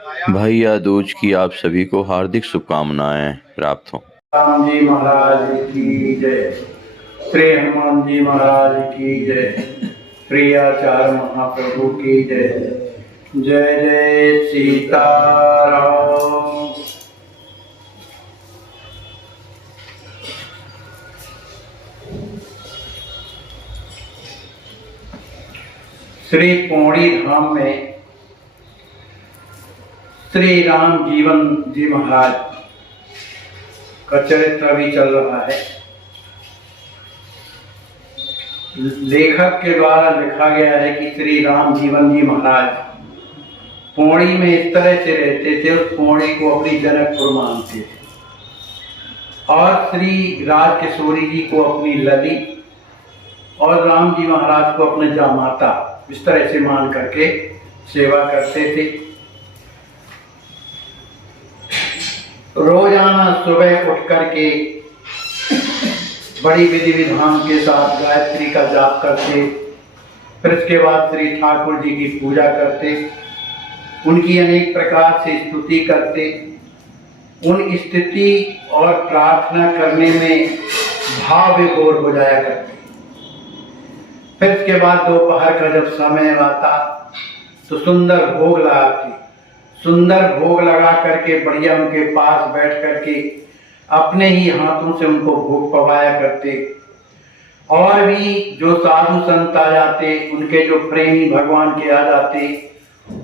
भैया दूज की आप सभी को हार्दिक शुभकामनाएं प्राप्त हों। राम जी महाराज की जय। श्री हनुमान जी महाराज की जय। श्री आचार्य महाप्रभु की जय। जय जय सीताराम। श्री पौड़ी धाम में श्री राम जीवन जी महाराज का चरित्र अभी चल रहा है। लेखक के द्वारा लिखा गया है कि श्री राम जीवन जी महाराज पौड़ी में इस तरह से रहते थे, उस पौड़ी को अपनी जनकपुर मानते थे और श्री राज किशोरी जी को अपनी लली और राम जी महाराज को अपने जामाता इस तरह से मान करके सेवा करते थे। रोजाना सुबह उठ करके बड़ी विधि विधान के साथ गायत्री का जाप करते, फिर उसके बाद श्री ठाकुर जी की पूजा करते, उनकी अनेक प्रकार से स्तुति करते, उन स्तुति और प्रार्थना करने में भाव विभोर हो जाया करते। फिर उसके बाद दोपहर का जब समय आता तो सुंदर भोग लगाते, सुंदर भोग लगा करके बढ़िया उनके पास बैठ करके अपने ही हाथों से उनको भोग पवाया करते। और भी जो साधु संत आ जाते, उनके जो प्रेमी भगवान के आ जाते,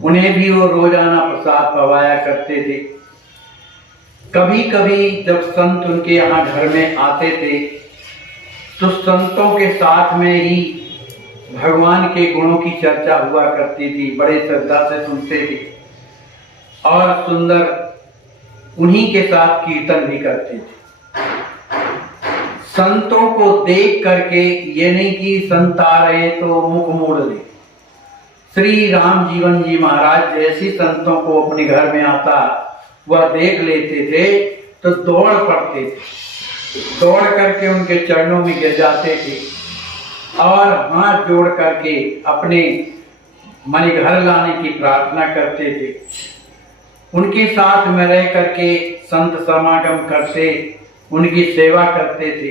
उन्हें भी वो रोजाना प्रसाद पवाया करते थे। कभी कभी जब संत उनके यहाँ घर में आते थे तो संतों के साथ में ही भगवान के गुणों की चर्चा हुआ करती थी, बड़े श्रद्धा से सुनते थे और सुंदर उन्हीं के साथ कीर्तन भी करते थे। संतों को देख करके ये नहीं कि संत आ रहे तो मुख मोड़ ले, श्री राम जीवन जी महाराज जैसी संतों को अपने घर में आता वह देख लेते थे तो दौड़ पड़ते थे, दौड़ करके उनके चरणों में गिर जाते थे और हाथ जोड़ करके अपने मन घर लाने की प्रार्थना करते थे। उनके साथ में रह करके संत समागम करते, उनकी सेवा करते थे।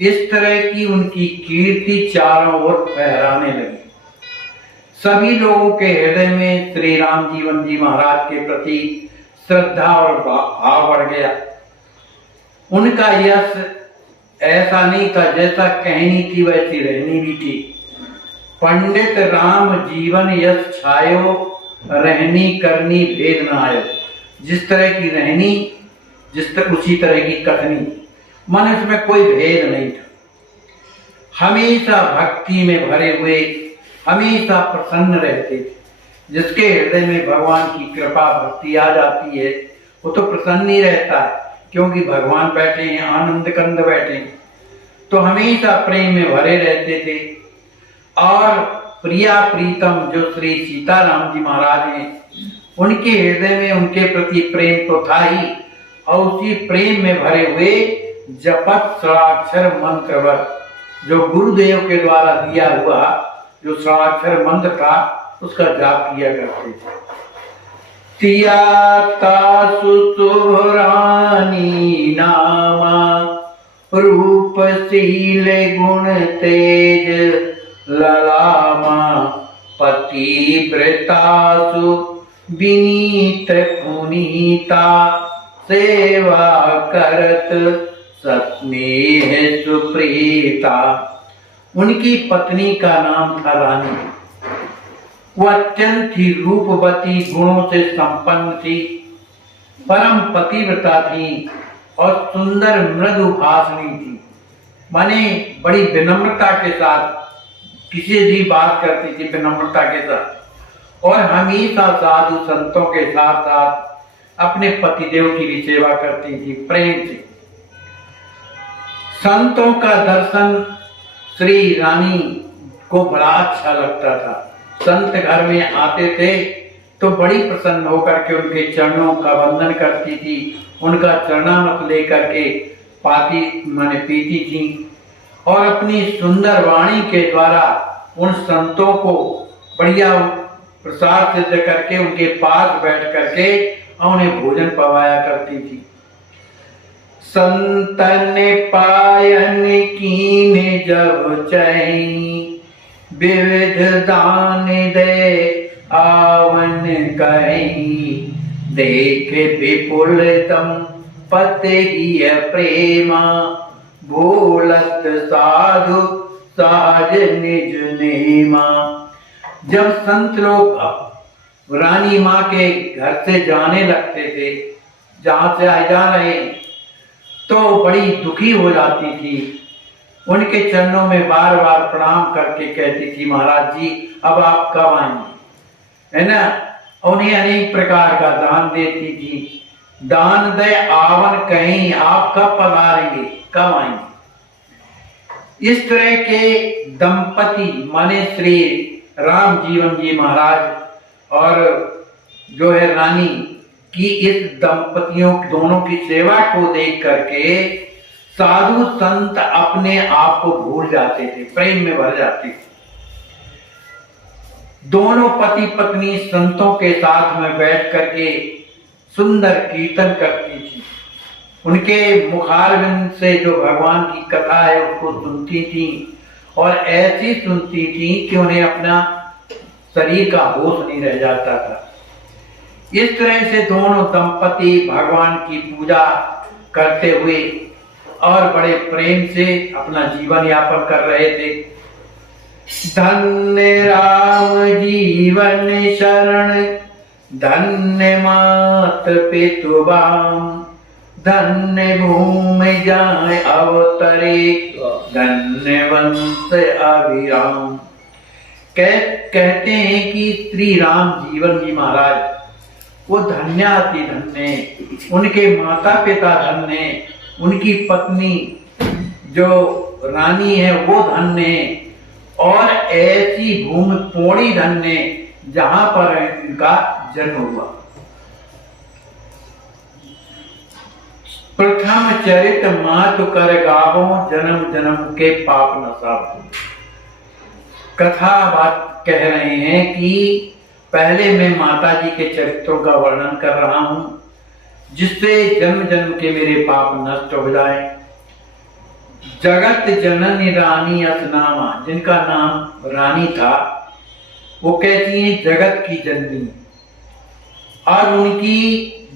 इस तरह की उनकी कीर्ति चारों ओर फहराने लगी। सभी लोगों के हृदय में श्री राम जीवन जी महाराज के प्रति श्रद्धा और भाव बढ़ गया। उनका यश ऐसा नहीं था, जैसा कहनी थी वैसी रहनी भी थी। पंडित राम जीवन यश छायो, रहनी करनी भेद न आयो। जिस तरह की रहनी उसी तरह की कथनी, मन इसमें कोई भेद नहीं था। हमेशा भक्ति में भरे हुए, हमेशा प्रसन्न रहते थे। जिसके हृदय में भगवान की कृपा भक्ति आ जाती है वो तो प्रसन्न ही रहता है, क्योंकि भगवान बैठे हैं, आनंद कंद बैठे हैं, तो हमेशा प्रेम में भरे रहते थे। और प्रिया प्रीतम जो श्री सीताराम जी महाराज हैं, उनके हृदय में उनके प्रति प्रेम तो था ही, और उसी प्रेम में भरे हुए जपत षडाक्षर मंत्रवत, जो गुरुदेव के द्वारा दिया हुआ जो षडाक्षर मंत्र था उसका जाप किया करते थे। तिया तासु सुभरानी नामा, रूप शील गुण तेज ललामा, पतिव्रतासु विनीत पुनीता, सेवा करत सस्नेह सुप्रीता। उनकी पत्नी का नाम था रानी। वह अत्यंत ही रूपवती, गुणों से संपन्न थी, परम पतिव्रता थी और सुंदर मृदु भाषणी थी। माने बड़ी विनम्रता के साथ किसी भी बात करती थी, विनम्रता के साथ, और हमेशा साधु संतों के साथ साथ अपने पतिदेव की भी सेवा करती थी प्रेम से। संतों का दर्शन श्री रानी को बड़ा अच्छा लगता था। संत घर में आते थे तो बड़ी प्रसन्न होकर के उनके चरणों का वंदन करती थी, उनका चरणामृत लेकर के पीती थी और अपनी सुंदर वाणी के द्वारा उन संतों को बढ़िया प्रसाद सिद्ध करके उनके पास बैठ करके उन्हें भोजन पवाया करती थी। संतन पायन कीने जब चही, विविध दान दे आवन कहीं, देख विपुल दंपति प्रेमा, बोलत साधु साज निज नेमा। जब संत लोग रानी माँ के घर से जाने लगते थे, जहां से जा रहे, तो बड़ी दुखी हो जाती थी। उनके चरणों में बार बार प्रणाम करके कहती थी, महाराज जी अब आप कब आएंगे, है ना। उन्हें अनेक प्रकार का दान देती थी। दान दे आवन कहीं, आप कब पधारेंगे, कब आएंगे। इस तरह के दंपति माने श्री राम जीवन जी महाराज और जो है रानी की, इस दंपतियों दोनों की सेवा को देख करके साधु संत अपने आप को भूल जाते थे, प्रेम में भर जाते थे। दोनों पति पत्नी संतों के साथ में बैठ करके सुंदर कीर्तन करती थी। उनके मुखारविंद से जो भगवान की कथा है उसको सुनती थी, और ऐसी सुनती थी कि उन्हें अपना शरीर का होश नहीं रह जाता था। इस तरह से दोनों दंपति भगवान की पूजा करते हुए और बड़े प्रेम से अपना जीवन यापन कर रहे थे। धन्य राम जीवन शरण, धन्य मात पितु बाम, धन्य भूमि जाए अवतरे, धन्य वंश अभिराम। कहते हैं कि श्री राम जीवन जी महाराज वो धन्याति धन्य, उनके माता पिता धन्य, उनकी पत्नी जो रानी है वो धन्य, और ऐसी भूमि पौड़ी धन्य जहां पर इनका जन्म हुआ। प्रथम चरित मातु कर गावो, जन्म जन्म के पाप न साबो। कथा बात कह रहे हैं कि पहले मैं माता जी के चरित्रों का वर्णन कर रहा हूं, जिससे जन्म जन्म के मेरे पाप नष्ट हो जाए। जगत जननी रानी असनामा, जिनका नाम रानी था, वो कहती हैं जगत की जननी, और उनकी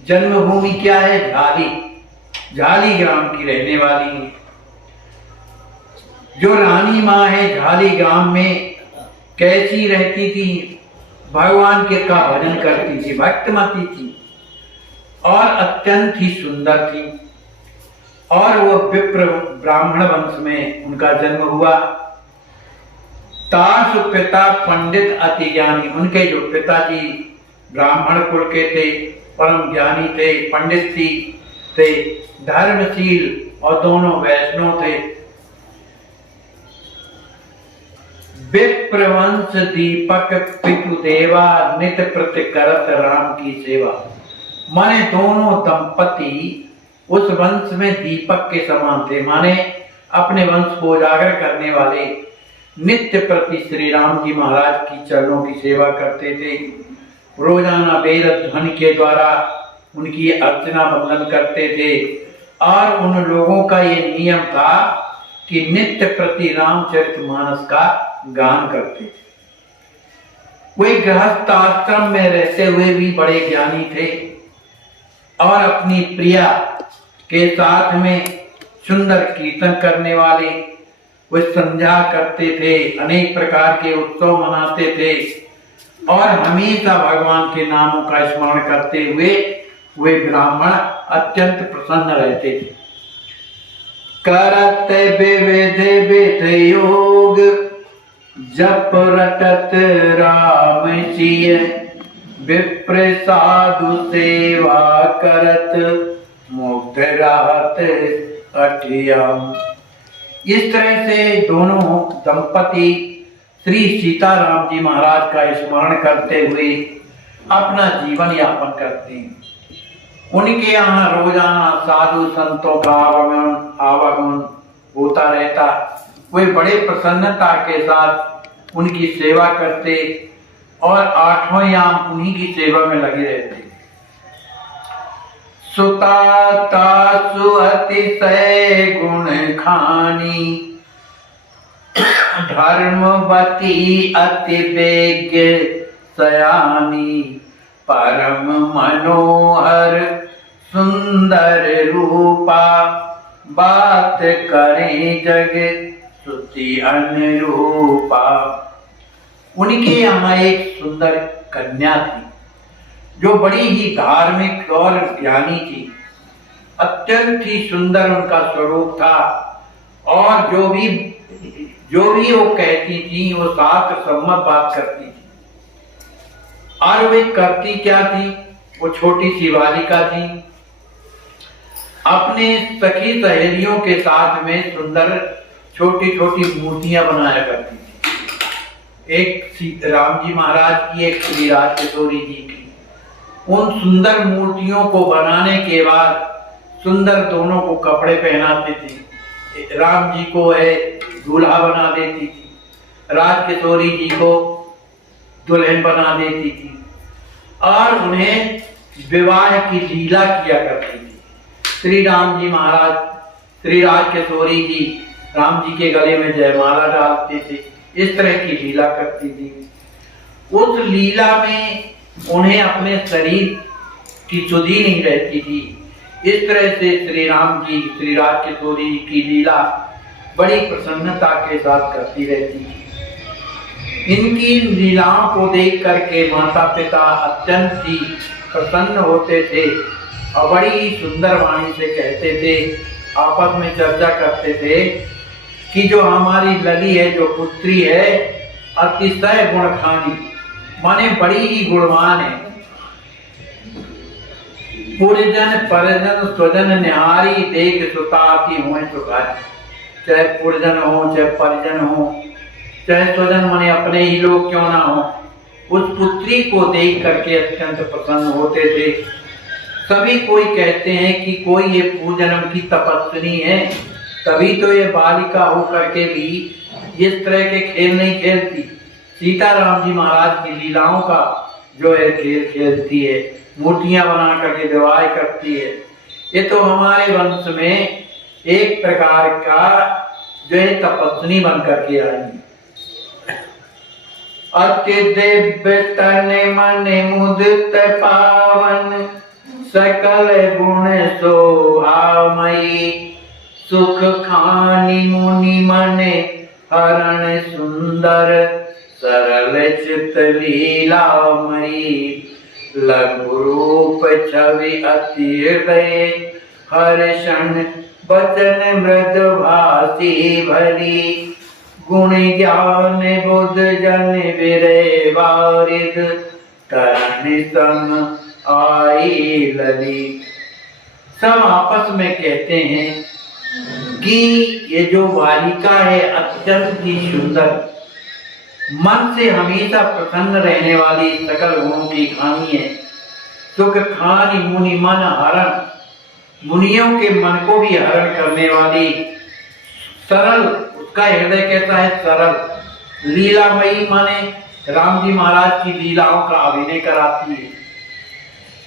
जन्मभूमि क्या है, झाली, झाली ग्राम की रहने वाली है। जो रानी माँ है झाली ग्राम में कैसी रहती थी, भगवान के का भजन करती थी, भक्तमती थी और अत्यंत ही सुंदर थी। और वो विप्र ब्राह्मण वंश में उनका जन्म हुआ। तासु पिता पंडित अति ज्ञानी, उनके जो पिताजी ब्राह्मण कुल के थे, परम ज्ञानी थे, पंडित थे, धर्मशील और दोनों वैष्णव थे। विप्रवंश दीपक पितु देवा, नित प्रति करत राम की सेवा। माने दोनों दंपति उस वंश में दीपक के समान थे, माने अपने वंश को उजागर करने वाले, नित्य प्रति श्री राम जी महाराज की चरणों की सेवा करते थे। रोजाना वेद ध्वनि के द्वारा उनकी अर्चना वंदन करते थे, और उन लोगों का ये नियम था कि नित्य प्रति रामचरितमानस का गान करते थे। वे गृहस्थ आश्रम में रहते हुए भी बड़े ज्ञानी थे, और अपनी प्रिया के साथ में सुंदर कीर्तन करने वाले। वे संध्या करते थे, अनेक प्रकार के उत्सव मनाते थे, और हमेशा भगवान के नामों का स्मरण करते हुए वे ब्राह्मण अत्यंत प्रसन्न रहते थे। करत विविध विध योग, जप रटत राम जिय, विप्र साधु सेवा करत, मुग्ध रात अठियाम। इस तरह से दोनों दंपति श्री सीताराम जी महाराज का स्मरण करते हुए अपना जीवन यापन करते हैं। उनके यहाँ रोजाना साधु संतों का आवागमन होता रहता। वे बड़े प्रसन्नता के साथ उनकी सेवा करते, और 8वां याम उन्हीं की सेवा में लगे रहते हैं। सुता तासु अतिशय गुण खानी, धर्मवती अति वेग्य सयानी, परम मनोहर सुंदर रूपा, बात करें जग सुति अनुरूपा। उनके यहाँ एक सुंदर कन्या थी जो बड़ी ही धार्मिक और ज्ञानी थी। अत्यंत ही सुंदर उनका स्वरूप था और जो भी वो कहती थी वो शास्त्र सम्मत बात करती थी। और वे करती क्या थी? वो छोटी सी बालिका थी, अपने सखी सहेलियों के साथ में सुंदर छोटी छोटी मूर्तियां बनाया करती थी। एक राम जी महाराज की, एक श्री राज किशोरी जी की। उन सुंदर मूर्तियों को बनाने के बाद सुंदर दोनों को कपड़े पहनाते थे। राम जी को दूल्हा बना देती थी, राज किशोरी जी को दुल्हन बना देती थी और उन्हें विवाह की लीला किया करती थी। श्री राम जी महाराज, श्री राज किशोरी जी राम जी के गले में जयमाला डालते थे, इस तरह की लीला करती थी। उस लीला में उन्हें अपने शरीर की सुधि नहीं रहती थी। इस तरह से श्री राम जी, श्री राज किशोरी की लीला बड़ी प्रसन्नता के साथ करती रहती थी। इनकी लीलाओं को देख करके माता पिता अत्यंत ही प्रसन्न होते थे और बड़ी ही सुंदर वाणी से कहते थे, आपस में चर्चा करते थे कि जो हमारी लली है, जो पुत्री है, अतिशय गुणखानी, माने बड़ी ही गुणवान है। पुरजन परजन स्वजन निहारी, देख सुता की हुए सुखारी। चाहे पुरजन हो, चाहे परिजन हो, चाहे स्वजन माने अपने ही लोग क्यों ना हो, उस पुत्री को देख करके अत्यंत प्रसन्न होते थे। सभी कोई कहते हैं कि कोई ये पूजनम की तपस्विनी है, तभी तो ये बालिका होकर के भी इस तरह के खेल नहीं खेलती। सीता राम जी महाराज की लीलाओं का जो है खेल खेलती है, मूर्तियां बना करके विवाह करती है। ये तो हमारे वंश में एक प्रकार का जो है तपस्विनी बन करके आई। अति दिव्य तन मन मुदित पावन, सकल गुण शोभामयी, सुख खानी मुनि मने हरण सुंदर, सरल चित लीलामयी। लघु रूप छवि अति हृदय, हर्षण वचन मृद भाषी भरी। गुण ज्ञान बुध जन विरय वारिद, तरण सम आई लली। सब आपस में कहते हैं कि ये जो बालिका है अत्यंत ही सुंदर, मन से हमेशा प्रसन्न रहने वाली, सकल गुणों की खानी है। सुख खानी मुनि मन हरण, मुनियों के मन को भी हरण करने वाली। सरल, उसका हृदय कैसा है? सरल। लीलामयी माने राम जी महाराज की लीलाओं का अभिनय कराती है।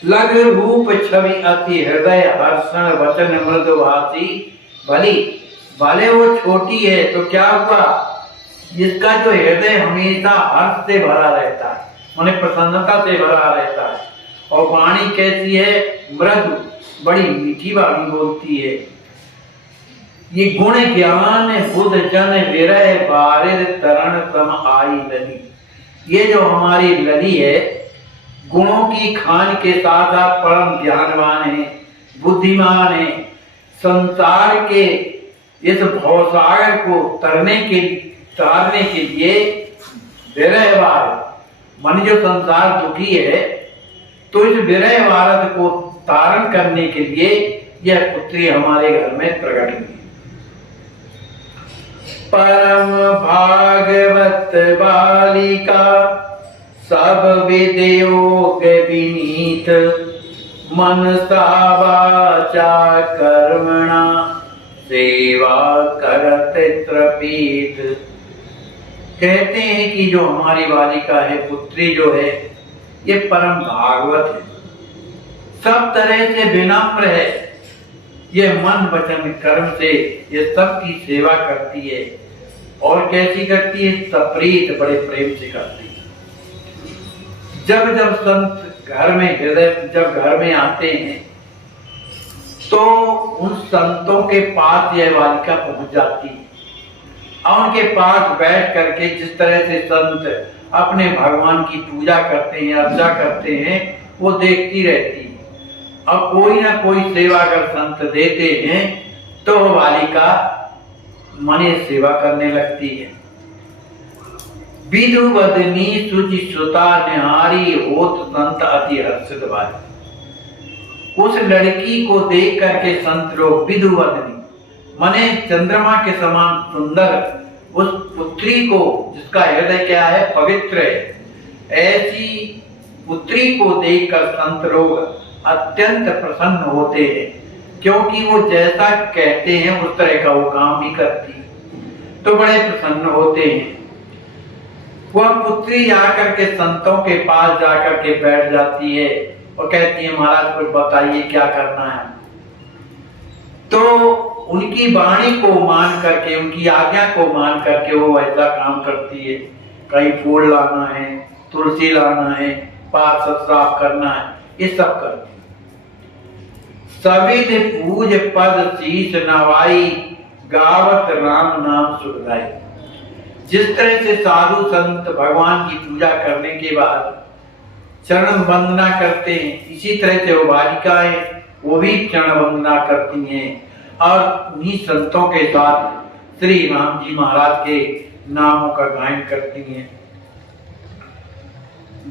लघु रूप छवि अति हृदय, हर्षण वचन मृदुभाषी भली। भले वो छोटी है तो क्या हुआ, जिसका जो हृदय हमेशा हर्ष से भरा रहता है, माने प्रसन्नता से भरा रहता है। और वाणी कैसी है? मृदु, बड़ी मीठी वाणी बोलती है। ये गुण ज्ञान बुध जन विरय बारिद, तरण सम आई लली। ये जो हमारी लली है, गुणों की खान के साथ साथ परम ज्ञानवान है, बुद्धिमान है। संसार के इस भवसागर को तारने के लिए विरय वार, मन जो संसार दुखी है, तो इस विरय वारद को तारण करने के लिए यह पुत्री हमारे घर में प्रकट हुई। परम भागवत बालिका, सब विद्योग विनीत, मनसा वाचा कर्मणा, सेवा करत त्रपीत। कहते हैं कि जो हमारी बालिका है, पुत्री जो है, ये परम भागवत है, सब तरह से विनम्र है, ये मन वचन कर्म से ये सबकी सेवा करती है। और कैसी करती है? सप्रीत, बड़े प्रेम से करती है। जब जब संत घर में जब घर में आते हैं तो उन संतों के पास यह बालिका पहुंच जाती है और उनके पास बैठ करके जिस तरह से संत अपने भगवान की पूजा करते हैं, अर्चा करते हैं, वो देखती रहती है। अब कोई ना कोई सेवा अगर संत देते हैं तो वो बालिका मने सेवा करने लगती है। विधु बदनी सुचि सुता निहारी होत संत अति हर्षित भाई। उस लड़की को देख करके संत लोग विधु बदनी मने चंद्रमा के समान सुंदर उस पुत्री को, जिसका हृदय क्या है? पवित्र है, ऐसी पुत्री को देखकर संत लोग अत्यंत प्रसन्न होते हैं, क्योंकि वो जैसा कहते हैं उस तरह का वो काम भी करती है, तो बड़े प्रसन्न होते हैं। वह पुत्री जाकर के संतों के पास जाकर के बैठ जाती है और कहती है, महाराज कुछ बताइए क्या करना है। तो उनकी वाणी को मान करके, उनकी आज्ञा को मान करके वो ऐसा काम करती है। कहीं फूल लाना है, तुलसी लाना है, पार्षद साफ करना है, ये सब करती है। सविध पूज पद शीश नवाई, गावत राम नाम सुखदाई। जिस तरह से साधु संत भगवान की पूजा करने के बाद चरण वंदना करते हैं, इसी तरह से वो बालिकाएं वो भी चरण वंदना करती हैं और उन्हीं संतों के साथ श्री राम जी महाराज के नामों का गायन करती हैं।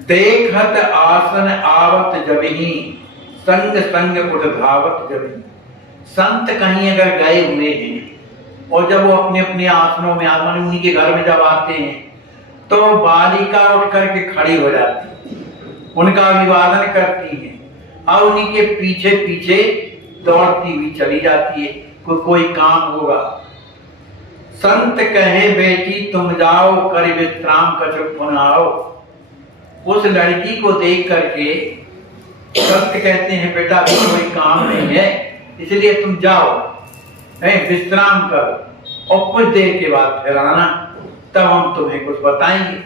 देखत आसन आवत जबही, संग संग उठ धावत जबही। संत कहीं अगर गए हुए हैं और जब वो अपने अपने आसनों में आत्मा उन्हीं के घर में जब आते हैं तो बालिका उठ करके खड़ी हो जाती है, उनका अभिवादन करती है और उन्हीं के पीछे पीछे दौड़ती हुई चली जाती है। कोई काम होगा, संत कहे बेटी तुम जाओ, कर विश्राम कछुक पुनाओ। उस लड़की को देख करके संत कहते हैं, बेटा कोई काम नहीं है, इसलिए तुम जाओ, विश्राम करो और कुछ देर के बाद फिर आना, तब हम तुम्हें कुछ बताएंगे।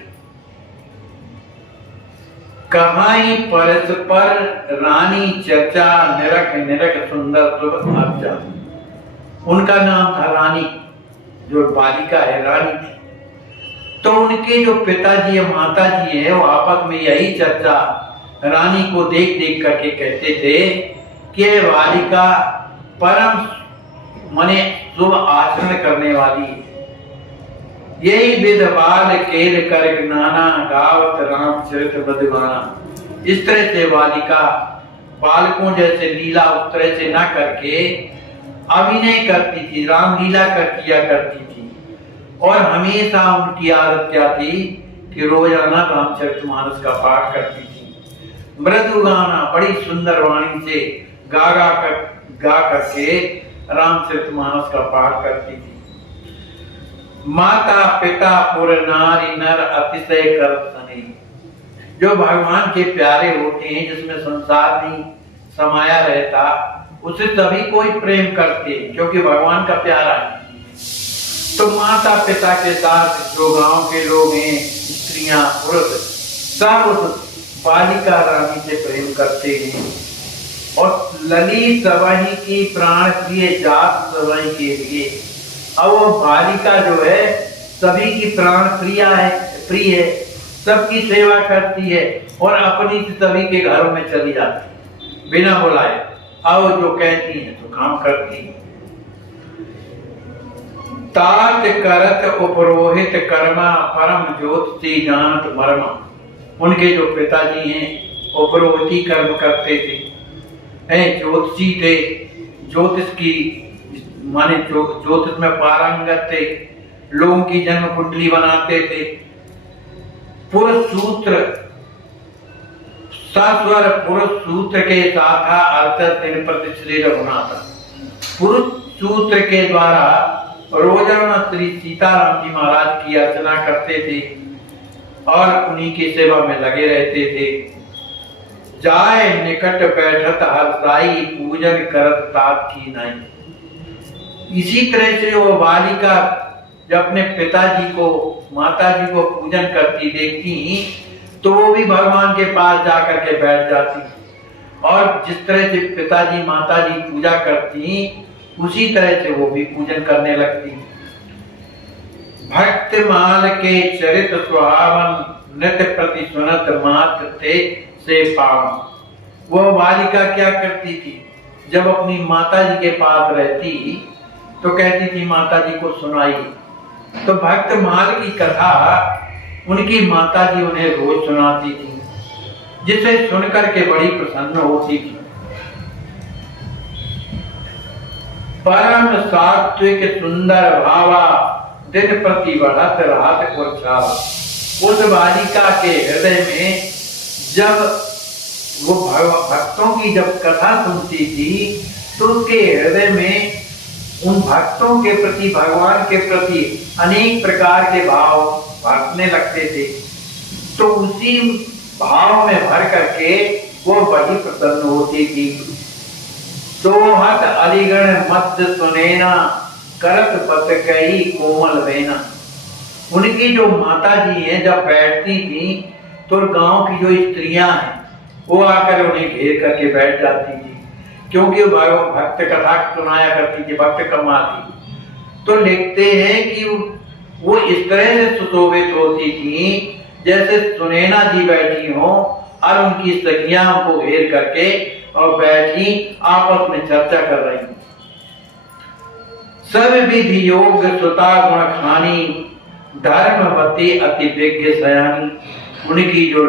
कहाई परस्पर रानी चर्चा, निरख निरख सुंदर शुभ अर्चा। उनका नाम था रानी, जो बालिका है रानी थी। तो उनके जो पिताजी और माताजी है वो आपस में यही चर्चा रानी को देख देख करके कहते थे कि बालिका परम मने शुभ आचरण करने वाली है। यही विध बाल केल कर नाना, गावत राम चरित बदगाना। इस तरह से बालिका बालकों जैसे लीला उस तरह से ना करके अभिनय करती थी, रामलीला किया करती थी। और हमेशा उनकी आदत क्या थी कि रोजाना रामचरितमानस का पाठ करती थी। मृदु गाना, बड़ी सुंदर वाणी से गा करके रामचरितमानस का पाठ करती थी। माता पिता पुर नारी नर अतिशय करत सनी। जो भगवान के प्यारे होते हैं, जिसमें संसार नहीं समाया रहता, उसे सभी कोई प्रेम करते हैं क्योंकि भगवान का प्यारा है। तो माता पिता के साथ जो गांव के लोग हैं, स्त्रियां पुरुष, सब उस बालिका रानी से प्रेम करते हैं। और ललित सवही की प्राण प्रिय जात सवही के लिए, अब वो बालिका जो है सभी की प्राण प्रिय है, सबकी सेवा करती है और अपनी सभी के घरों में चली जाती है बिना बुलाए। आओ जो कहती है तो काम करती है। तात करत उपरोहित कर्मा, परम ज्योति जानत मर्मा। उनके जो पिताजी हैं उपरोहिती कर्म करते थे, ज्योतिषी थे, ज्योतिष की माने ज्योतिष में पारंगत थे, लोगों की जन्म कुंडली बनाते थे। पुरुष सूत्र, सस्वर पुरुष सूत्र के शाखा अर्थ 3 प्रतिशत होना था। पुरुष सूत्र के द्वारा रोजाना श्री सीताराम जी महाराज की अर्चना करते थे और उन्हीं की सेवा में लगे रहते थे। जाए निकट बैठत हर साई पूजन करत तात की नहीं। इसी तरह से वो बालिका जब अपने पिताजी को माताजी को पूजन करती देखती तो वो भी भगवान के पास जाकर के बैठ जाती और जिस तरह से पिताजी माताजी पूजा करती उसी तरह से वो भी पूजन करने लगती। भक्त माल के चरित सुहावन नित्य प्रति सुनत मात्र थे से पावन। वो बालिका क्या करती थी, जब अपनी माताजी के पास रहती तो कहती थी माताजी को सुनाई, तो भक्त माल की कथा उनकी माताजी उन्हें रोज सुनाती थी, जिसे सुनकर के बड़ी प्रसन्न होती थी। परम सात्विक सुंदर भावा दिन प्रति बढ़त रात उछावा। उस बालिका के हृदय में जब वो भक्तों की जब कथा सुनती थी तो उसके हृदय में उन भक्तों के प्रति भगवान के प्रति अनेक प्रकार के भाव भरने लगते थे। तो उसी भाव में भर करके वो बड़ी प्रसन्न होती थी। सोहत अलीगढ़ मध्य सुनैना करत बत कही कोमल बहना। उनकी जो माता जी हैं जब बैठती थी तो गांव की जो स्त्रियां हैं वो आकर उन्हें घेर करके बैठ जाती थी, क्योंकि वो भक्त कथा सुनाया करती थी, भक्त कमाती। तो लिखते हैं कि वो इस तरह से सुशोभित होती थी जैसे सुनैना जी बैठी हो और उनकी सखियां को घेर करके और बैठी आपस में चर्चा कर रही। सब विधि योग सुता गुण खानी धर्मवती अति विज्ञ सयानी। उनकी जो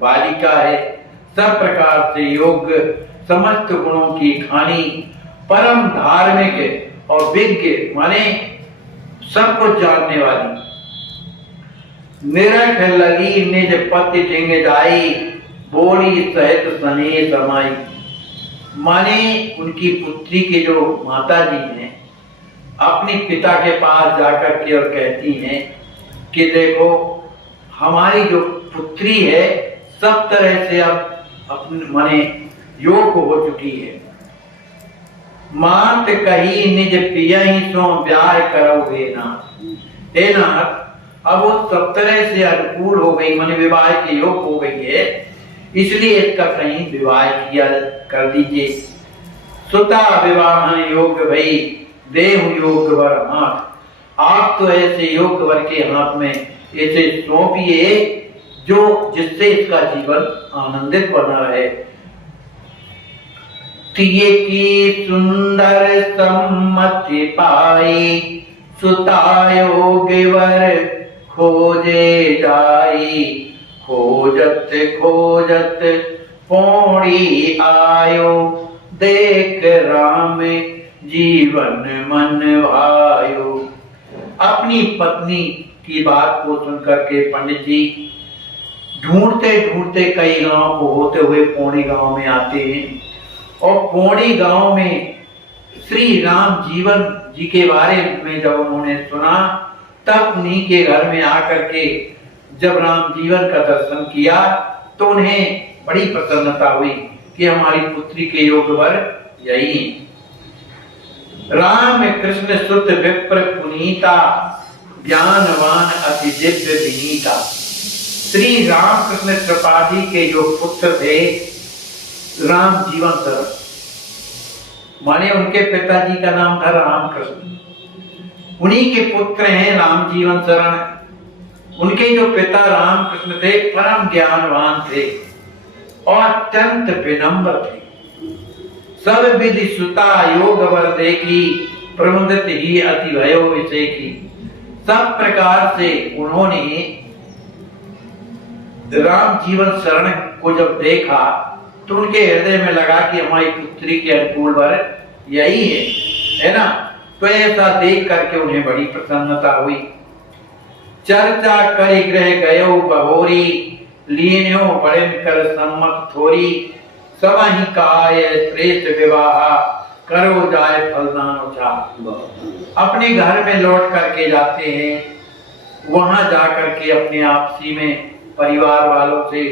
बालिका है सब प्रकार से योग समस्त गुणों की खानी, परम धार्मिक और विज्ञ माने सब कुछ जानने वाली। निरख लगी निज पति ढिंग जाई बोली सहित सने समाई। माने उनकी पुत्री के जो माता जी हैं अपने पिता के पास जाकर के और कहती हैं कि देखो हमारी जो पुत्री है सब तरह से अब अपने माने योग हो चुकी है। मात कही निज पिया ही सो ब्याह करोगे ना। हे नाथ, अब वो सब तरह से अनुकूल हो गई, माने विवाह के योग हो गई है, इसलिए इसका कहीं विवाह किया कर दीजिए। सुता विवाह योग भई देव योग वर हाथ। आप तो ऐसे योग वर के हाथ में इसे सौंपिए जो जिससे इसका जीवन आनंदित बना रहे। तिये की सुंदर सम्मति पाई सुतायोग वर खोजे जाई। खोजत खोजत पौड़ी आयो देख राम जीवन मन भायो। अपनी पत्नी की बात को सुनकर के पंडित जी ढूंढते ढूंढते कई गांव को होते हुए पौड़ी गांव में आते हैं और पौड़ी गांव में श्री राम जीवन जी के बारे में जब उन्होंने सुना तब उन्हीं के घर में आकर के जब राम जीवन का दर्शन किया तो उन्हें बड़ी प्रसन्नता हुई कि हमारी पुत्री के योग वर यही। राम कृष्ण सुत विप्र पुनीता ज्ञानवान अति दिव्य विनीता। श्री राम कृष्ण त्रिपाठी के जो पुत्र थे राम जीवन सर, माने उनके पिताजी का नाम था राम कृष्ण, उन्हीं के पुत्र हैं राम जीवन शरण। उनके जो पिता राम कृष्ण थे परम ज्ञानवान थे और अत्यंत विनम्र थे। सब विधि सुता योग वर देखी प्रमुदित ही अति भयो विषय की। सब प्रकार से उन्होंने राम जीवन शरण को जब देखा तो उनके हृदय में लगा कि हमारी पुत्री के अनुकूल वर यही है ना। तो ऐसा देख करके उन्हें बड़ी प्रसन्नता हुई। चर्चा करी गृह गयो बहोरी लीन्यो बड़े कर सम्मत थोरी। सवहि काय श्रेष्ठ विवाह करो जाए फलदान उछाल। अपने घर में लौट करके जाते हैं, वहां जा करके अपने आपसी में परिवार वालों से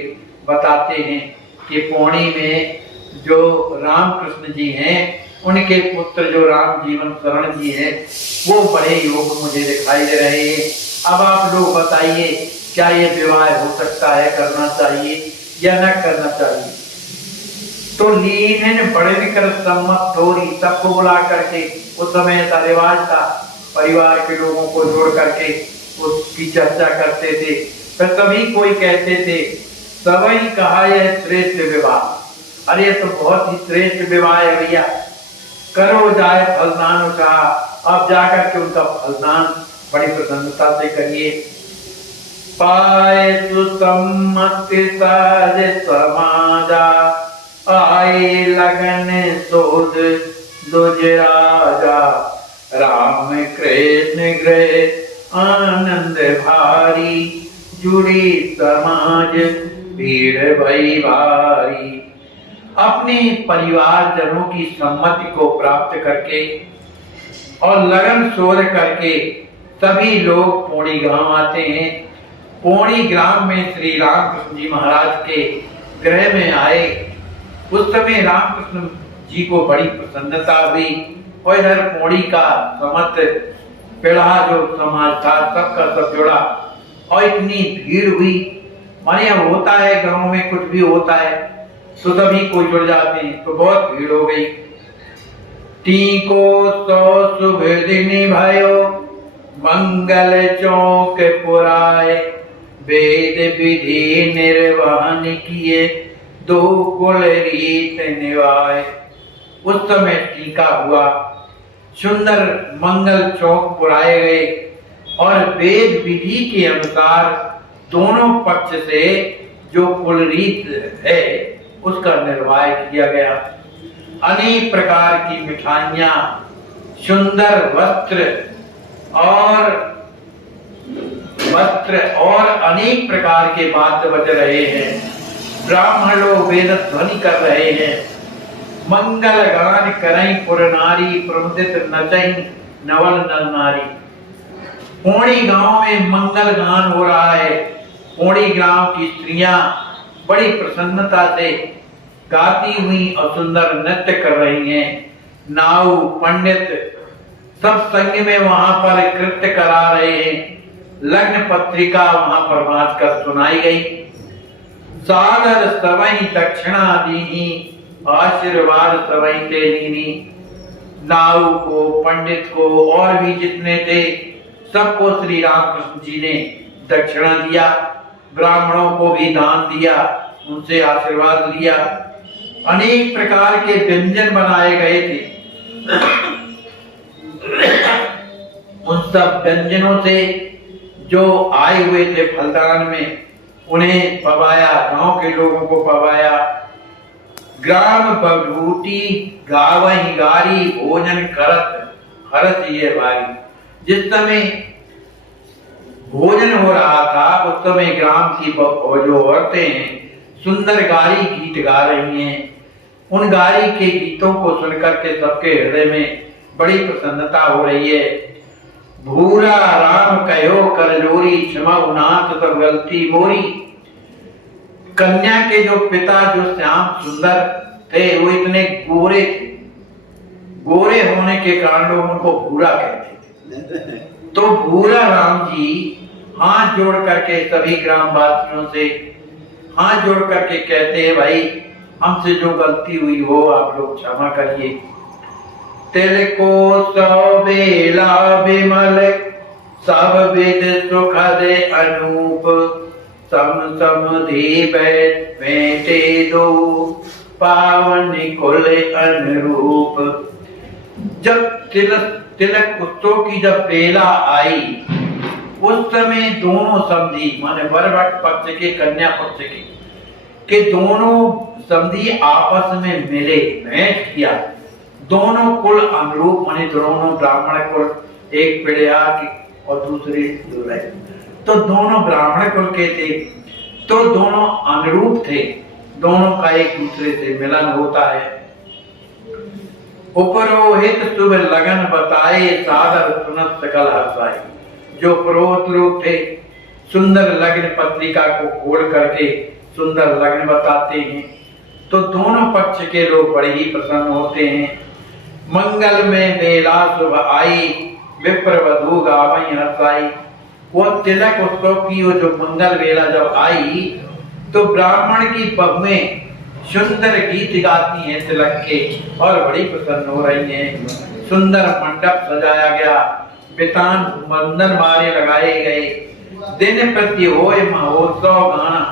बताते हैं कि पौड़ी में जो रामकृष्ण जी हैं, उनके पुत्र जो राम जीवन शरण जी हैं, वो बड़े योग मुझे दिखाई दे रहे हैं। अब आप लोग बताइए, क्या ये विवाह हो सकता है, करना चाहिए या न करना चाहिए? तो लीन बड़े कर सम्मत थोड़ी सबको बुला करके, उस समय ऐसा रिवाज था, परिवार के लोगों को जोड़ करके उसकी चर्चा करते थे। फिर सभी कोई कहते थे, सभी कहा यह श्रेष्ठ विवाह। अरे तो बहुत ही श्रेष्ठ विवाह है भैया, करो जाए फलदान उछाल। अब जाकर के उनका फलदान बड़ी प्रसन्नता से करिए। पाए सुसम्मति साज समाजा, आए लगन सोध दुज राजा। राम कृष्ण गृह आनंद भारी, जुड़ी समाज भीड़ भई भारी। अपने परिवारजनों की सम्मति को प्राप्त करके और लगन शोध करके सभी लोग पौड़ी गांव आते हैं। पौड़ी ग्राम में श्री रामकृष्ण जी महाराज के गृह में आए। उस समय रामकृष्ण जी को बड़ी प्रसन्नता हुई और इधर पौड़ी का समस्त पेड़ा जो समाज था सबका सब जुड़ा और इतनी भीड़ हुई। माने अब होता है गांव में कुछ भी होता है तो सभी को जुड़ जाते हैं, तो बहुत भीड़ हो गई। टीको सौ शुभ दिन भयो, मंगल चौक पुराए। वेद विधि निर्वहन किए, दो कुल रीत निभाए। उस समय टीका हुआ, सुंदर मंगल चौक पुराए गए और वेद विधि के अनुसार दोनों पक्ष से जो कुल रीत है उसका निर्वाह किया गया। अनेक प्रकार की मिठाइयां, सुंदर वस्त्र और अनेक प्रकार के वाद्य बज रहे हैं। ब्राह्मण लोग वेद ध्वनि कर रहे हैं। मंगल गान करई पुर नारी, प्रमुदित नचई नवल नर नारी। पौड़ी गांव में मंगल गान हो रहा है। पौड़ी गांव की स्त्रियां बड़ी प्रसन्नता से गाती हुई और सुंदर नृत्य कर रही हैं। नाऊ पंडित सब संग में वहां पर कृत्य करा रहे हैं। लग्न पत्रिका वहां पर बांध कर सुनाई गई। सादर सवई दक्षिणा दीनी, आशीर्वाद सवई ते दीनी। नाऊ को, पंडित को और भी जितने थे सबको श्री रामकृष्ण जी ने दक्षिणा दिया। ब्राह्मणों को भी दान दिया, उनसे आशीर्वाद लिया। अनेक प्रकार के व्यंजन बनाए गए थे। उन सब व्यंजनों से जो आए हुए थे फलदान में, उन्हें पवाया, गांव के लोगों को पवाया। ग्राम बभूति गावही गारी, भोजन करत हरत ये भारी। जिस समय भोजन हो रहा था उस समय ग्राम की जो औरतें हैं सुंदर गारी गीत गा रही हैं। उन गारी के गीतों को सुनकर के सबके हृदय में बड़ी प्रसन्नता हो रही है। भूरा राम कहो कर जोरी, क्षमा नाथ सब गलती मोरी। कन्या के जो पिता जो श्याम सुंदर थे वो इतने गोरे थे। गोरे होने के कारण लोग उनको भूरा कहते थे। तो भूरा राम जी हाथ जोड़ करके सभी ग्रामवासियों से हाथ जोड़ करके कहते हैं, भाई हमसे जो गलती हुई हो आप लोग क्षमा करिए। तिल को सौ बेला विमल, सब विद सुख दे अनूप। सम समधि बैठे दो, पावन कुल अनुरूप। जब तिलक उत्सव की जब बेला आई उस समय दोनों समधी माने वर पक्ष के कन्या पक्ष के दोनों समधी आपस में मिले, भेंट किया। दोनों कुल अनुरूप माने दोनों ब्राह्मण कुल, एक पिड़िया और दूसरी दुल्हन, तो दोनों ब्राह्मण कुल के थे, तो दोनों अनुरूप थे। दोनों का एक दूसरे से मिलन होता है। उपरोहित शुभ लगन बताए, सादर सुनत सकल हर्षाई। जो पुरोहित लोग थे सुंदर लग्न पत्रिका को खोल करके सुंदर लग्न बताते हैं, तो दोनों पक्ष के लोग बड़े ही प्रसन्न होते हैं। मंगल में बेला शुभ आई, विप्र वधू गावई हर्षाई। वो तिलक उत्सव की वो जो मंगल बेला जब आई, तो ब्राह्मण की बहुएं सुंदर गीत गाती हैं तिलक के, और बड़ी प्रसन्न हो रही हैं। सुंदर मंडप सजाया गया, पितान बंधन मारे लगाए गए, दिन प्रति होए महोत्सव गाना।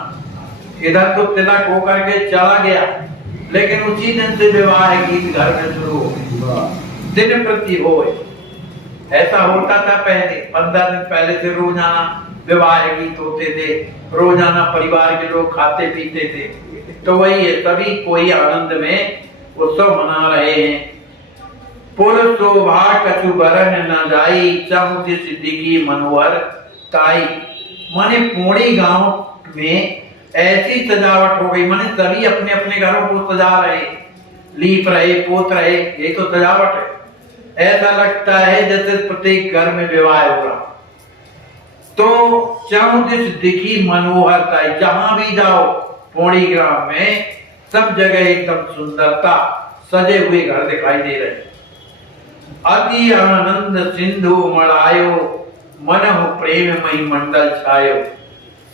इधर तो तिलक होकर के चला गया, लेकिन उसी दिन से विवाह गीत घर में शुरू हो गए। दिन प्रति होए, ऐसा होता था पहले, 15 दिन पहले से रोजाना विवाह गीत होते थे, रोजाना परिवार के लोग खाते पीते थे। तो वही है, सभी कोई आनंद में उत्सव मना रहे हैं। पुर शोभा कछु बरन न जाई, चमुदि सिद्धि मनोहर ताई। माने पूरी गांव में ऐसी सजावट हो गई, माने सभी अपने अपने घरों को सजा रहे, लीप रहे, पोत रहे, ये तो सजावट है। ऐसा लगता है जैसे प्रत्येक घर में विवाह हो रहा। तो चहुदिश दिखी मनोहर ताई, जहां भी जाओ पौड़ी ग्राम में सब जगह एकदम सुंदरता, सजे हुए घर दिखाई दे रहे। अति आनंद सिंधु उमड़ायो, मन हो प्रेम मई मंडल छायो।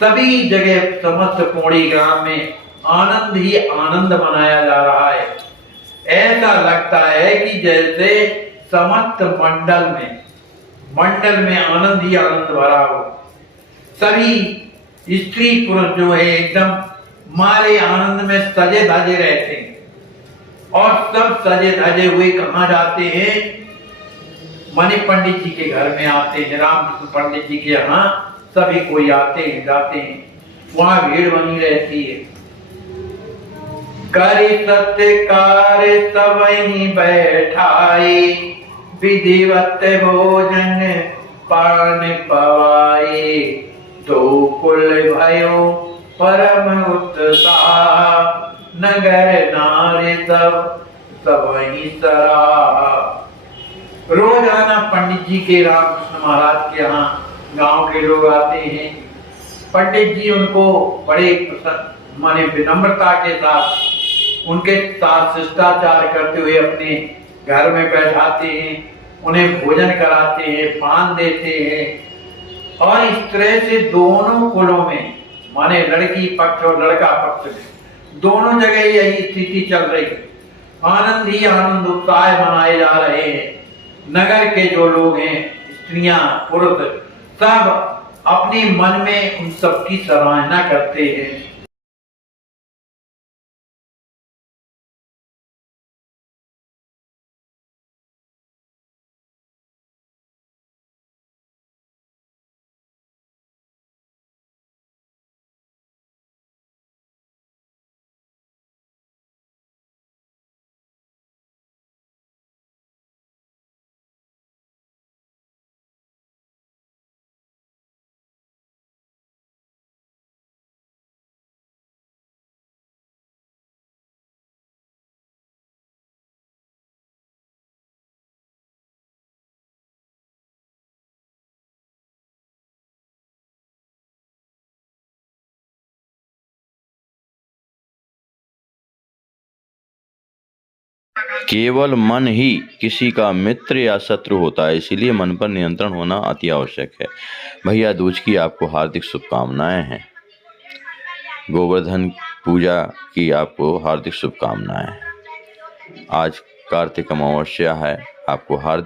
सभी जगह समस्त पौड़ी ग्राम में आनंद ही आनंद मनाया जा रहा है। ऐसा लगता है कि जैसे समस्त मंडल में आनंद ही आनंद भरा हो। सभी स्त्री पुरुष जो है एकदम मारे आनंद में सजे धजे रहते हैं, और सब सजे धजे हुए कहाँ जाते हैं? मणि पंडित जी के घर में आते हैं, रामकृष्ण पंडित जी के यहाँ सभी कोई आते हैं जाते हैं, वहां भीड़ बनी रहती है। करी सत्कार सबई बैठाई, विधिवत भोजन पान पवाए। दो कुल भयो परम उत्साह, नगर नारी सब वही सराहा। रोजाना पंडित जी के, रामकृष्ण महाराज के यहाँ गांव के लोग आते हैं। पंडित जी उनको बड़े माने विनम्रता के साथ, उनके साथ शिष्टाचार करते हुए अपने घर में बैठाते हैं, उन्हें भोजन कराते हैं, पान देते हैं। और इस तरह से दोनों कुलों में, माने लड़की पक्ष और लड़का पक्ष में, दोनों जगह यही स्थिति चल रही है। आनंद ही आनंद उत्साह मनाए जा रहे हैं। नगर के जो लोग हैं, स्त्रियां पुरुष, सब अपने मन में उन सबकी सराहना करते हैं। केवल मन ही किसी का मित्र या शत्रु होता है, इसीलिए मन पर नियंत्रण होना अति आवश्यक है। भैया दूज की आपको हार्दिक शुभकामनाएं हैं। गोवर्धन पूजा की आपको हार्दिक शुभकामनाएं। आज कार्तिक अमावस्या है, आपको हार्दिक